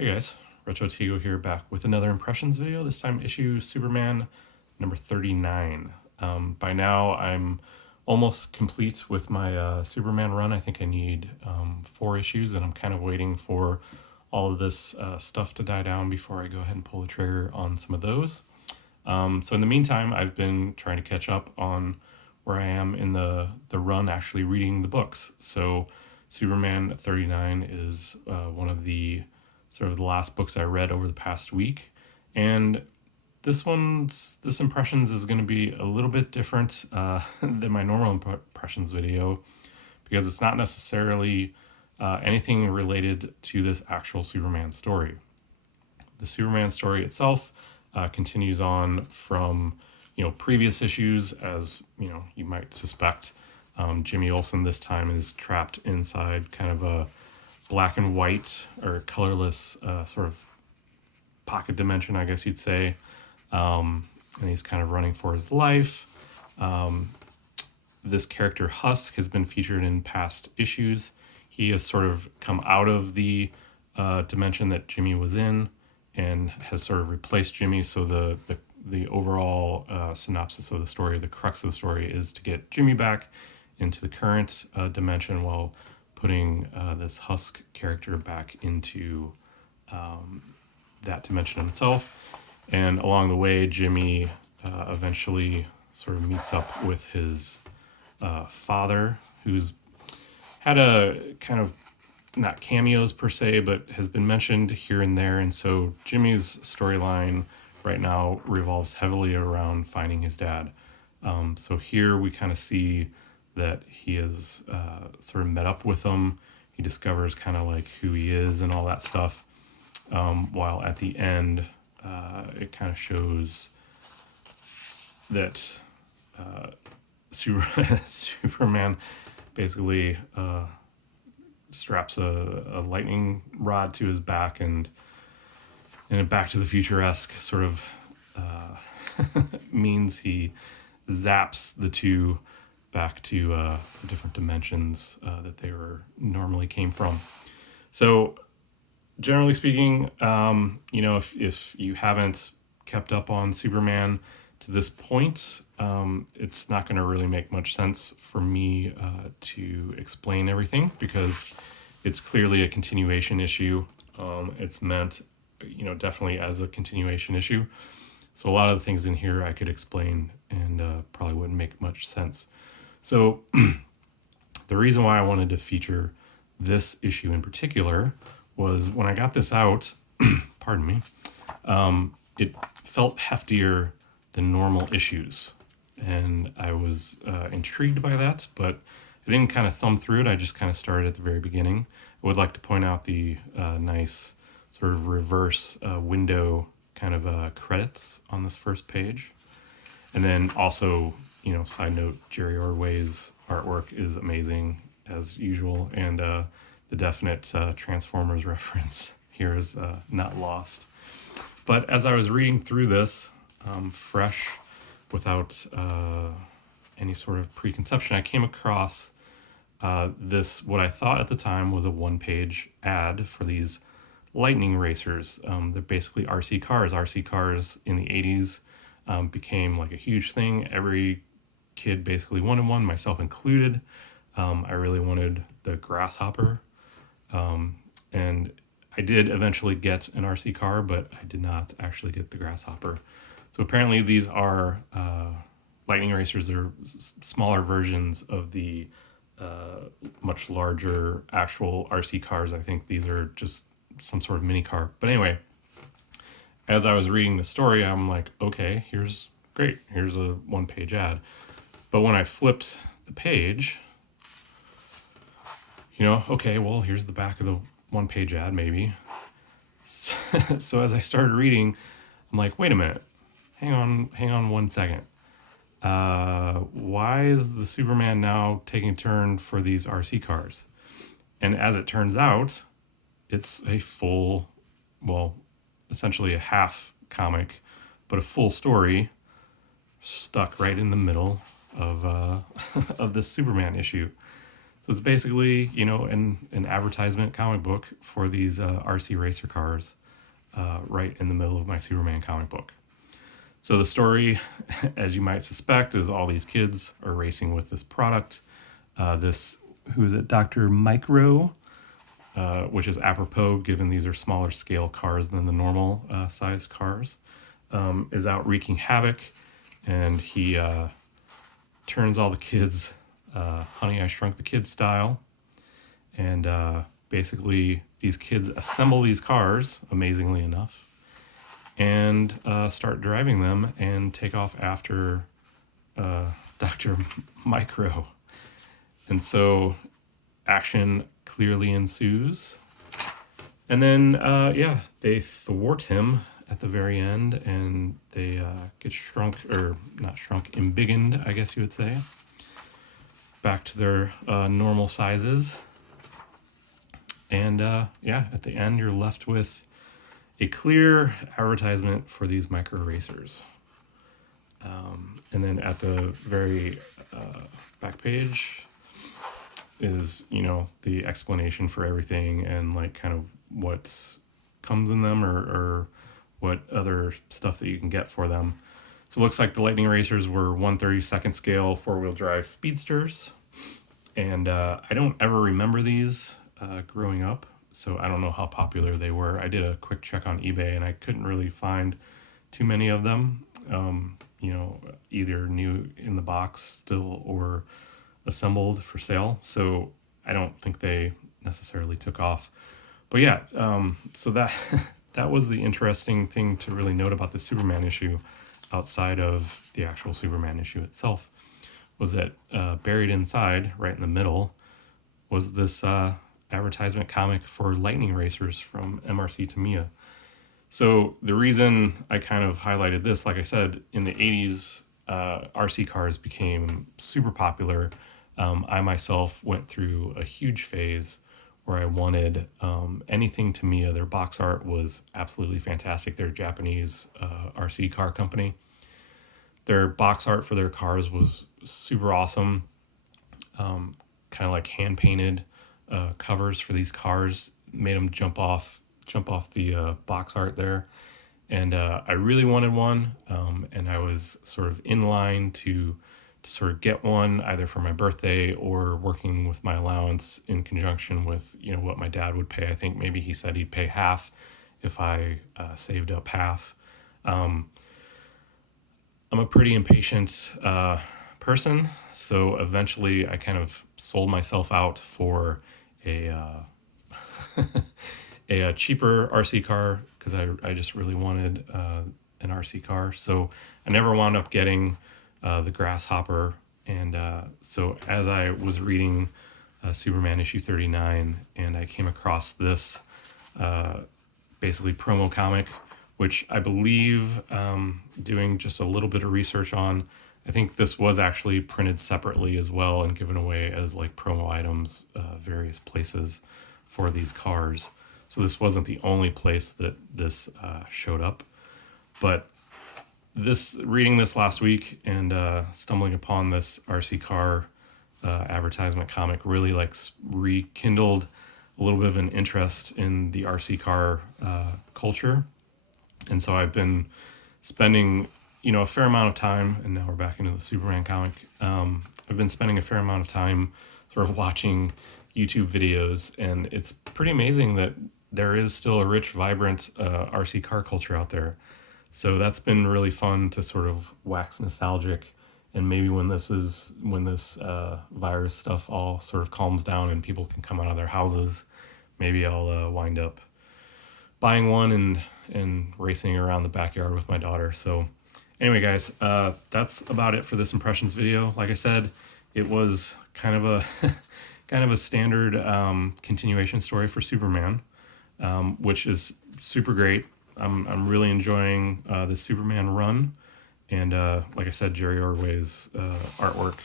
Hey guys, Retro Tigo here, back with another impressions video, this time issue Superman number 39. By now I'm almost complete with my Superman run. I think I need 4 issues, and I'm kind of waiting for all of this stuff to die down before I go ahead and pull the trigger on some of those. So in the meantime, I've been trying to catch up on where I am in the run actually reading the books. So Superman 39 is one of the sort of the last books I read over the past week. And this impressions is going to be a little bit different than my normal impressions video, because it's not necessarily anything related to this actual Superman story. The Superman story itself continues on from previous issues, as you might suspect. Jimmy Olsen this time is trapped inside kind of a black and white or colorless sort of pocket dimension, I guess you'd say. And he's kind of running for his life. This character Husk has been featured in past issues. He has sort of come out of the dimension that Jimmy was in and has sort of replaced Jimmy. So the overall synopsis of the story, the crux of the story, is to get Jimmy back into the current dimension while putting this Husk character back into that dimension himself. And along the way, Jimmy eventually sort of meets up with his father, who's had a kind of, not cameos per se, but has been mentioned here and there. And so Jimmy's storyline right now revolves heavily around finding his dad. So here we kind of see that he has sort of met up with him. He discovers kind of like who he is and all that stuff. While at the end, it kind of shows that Superman basically straps a lightning rod to his back, and in a Back to the Future-esque sort of means he zaps the two back to the different dimensions that they were normally came from. So generally speaking, if you haven't kept up on Superman to this point, it's not going to really make much sense for me to explain everything, because it's clearly a continuation issue. It's meant, definitely as a continuation issue. So a lot of the things in here I could explain and probably wouldn't make much sense. So the reason why I wanted to feature this issue in particular was when I got this out, pardon me, it felt heftier than normal issues. And I was intrigued by that, but I didn't kind of thumb through it. I just kind of started at the very beginning. I would like to point out the nice sort of reverse window kind of credits on this first page. And then also, side note, Jerry Ordway's artwork is amazing as usual, and the definite Transformers reference here is not lost. But as I was reading through this, fresh, without any sort of preconception, I came across this, what I thought at the time was a one-page ad for these lightning racers. They're basically RC cars. RC cars in the 80s became like a huge thing. Every kid basically wanted one, myself included. I really wanted the Grasshopper. And I did eventually get an RC car, but I did not actually get the Grasshopper. So apparently these are lightning racers. They're smaller versions of the much larger actual RC cars. I think these are just some sort of mini car. But anyway, as I was reading the story, I'm like, okay, here's great. Here's a one-page ad. But when I flipped the page, okay, well, here's the back of the one-page ad, maybe. So as I started reading, I'm like, wait a minute. Hang on 1 second. Why is the Superman now taking a turn for these RC cars? And as it turns out, it's a full, well, essentially a half comic, but a full story stuck right in the middle of of this Superman issue. So it's basically, an advertisement comic book for these RC racer cars right in the middle of my Superman comic book. So the story, as you might suspect, is all these kids are racing with this product. Who is it? Dr. Micro, which is apropos given these are smaller scale cars than the normal sized cars, is out wreaking havoc. And he turns all the kids Honey, I Shrunk the Kids style. And basically, these kids assemble these cars, amazingly enough, and start driving them and take off after Dr. Micro. And so action clearly ensues. And then, they thwart him at the very end, and they get shrunk, or not shrunk, embiggened, I guess you would say, back to their normal sizes. And at the end, you're left with a clear advertisement for these micro racers. And then at the very back page is, the explanation for everything and like kind of what comes in them or what other stuff that you can get for them. So it looks like the Lightning Racers were 1/32 scale 4-wheel drive speedsters. And I don't ever remember these growing up, so I don't know how popular they were. I did a quick check on eBay and I couldn't really find too many of them, either new in the box still or assembled for sale. So I don't think they necessarily took off. But yeah, so that that was the interesting thing to really note about the Superman issue outside of the actual Superman issue itself, was that buried inside, right in the middle, was this advertisement comic for Lightning Racers from MRC Tamiya. So the reason I kind of highlighted this, like I said, in the 80s, RC cars became super popular. I myself went through a huge phase where I wanted anything Tamiya. Their box art was absolutely fantastic. They're a Japanese RC car company. Their box art for their cars was super awesome. Kind of like hand painted covers for these cars, made them jump off the box art there. And I really wanted one, and I was sort of in line to sort of get one either for my birthday or working with my allowance in conjunction with what my dad would pay. I think maybe he said he'd pay half if I saved up half. I'm a pretty impatient person, so eventually I kind of sold myself out for a cheaper RC car because I just really wanted an RC car. So I never wound up getting the Grasshopper. And so as I was reading Superman issue 39, and I came across this basically promo comic, which I believe, doing just a little bit of research on, I think this was actually printed separately as well and given away as like promo items various places for these cars. So this wasn't the only place that this showed up. But reading this last week and stumbling upon this RC car advertisement comic really like rekindled a little bit of an interest in the RC car culture. And so I've been spending, a fair amount of time, and now we're back into the Superman comic. I've been spending a fair amount of time sort of watching YouTube videos, and it's pretty amazing that there is still a rich, vibrant RC car culture out there. So that's been really fun to sort of wax nostalgic. And maybe when this virus stuff all sort of calms down and people can come out of their houses, maybe I'll wind up buying one and racing around the backyard with my daughter. So anyway, guys, that's about it for this impressions video. Like I said, it was kind of a standard continuation story for Superman, which is super great. I'm really enjoying this Superman run, and like I said, Jerry Ordway's artwork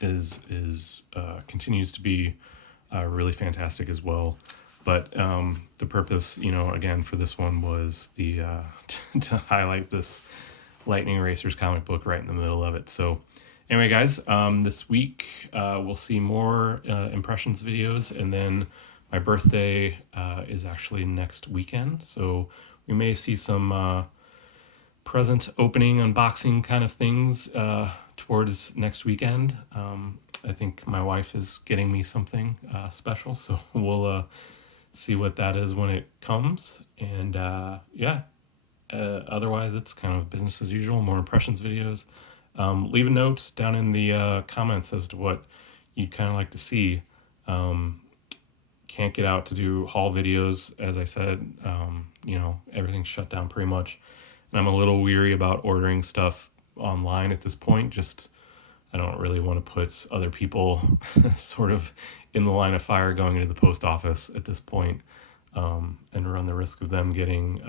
is continues to be really fantastic as well. But the purpose, again, for this one was to highlight this Lightning Racers comic book right in the middle of it. So Anyway, guys, this week we'll see more impressions videos, and then my birthday is actually next weekend, so we may see some present opening, unboxing kind of things towards next weekend. I think my wife is getting me something special, so we'll see what that is when it comes. And yeah, otherwise, it's kind of business as usual, more impressions videos. Leave a note down in the comments as to what you'd kind of like to see. Can't get out to do haul videos, as I said. Everything's shut down pretty much. And I'm a little weary about ordering stuff online at this point. Just, I don't really want to put other people sort of in the line of fire going into the post office at this point, and run the risk of them getting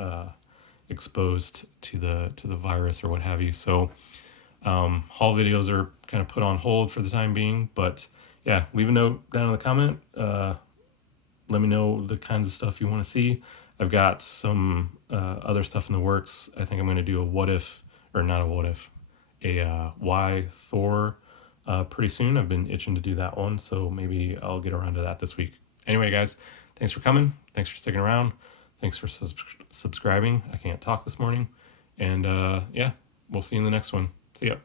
exposed to the virus or what have you. So haul videos are kind of put on hold for the time being. But yeah, leave a note down in the comment. Let me know the kinds of stuff you want to see. I've got some other stuff in the works. I think I'm going to do a what if, or not a what if, a why Thor pretty soon. I've been itching to do that one, so maybe I'll get around to that this week. Anyway, guys, thanks for coming. Thanks for sticking around. Thanks for subscribing. I can't talk this morning. And yeah, we'll see you in the next one. See ya.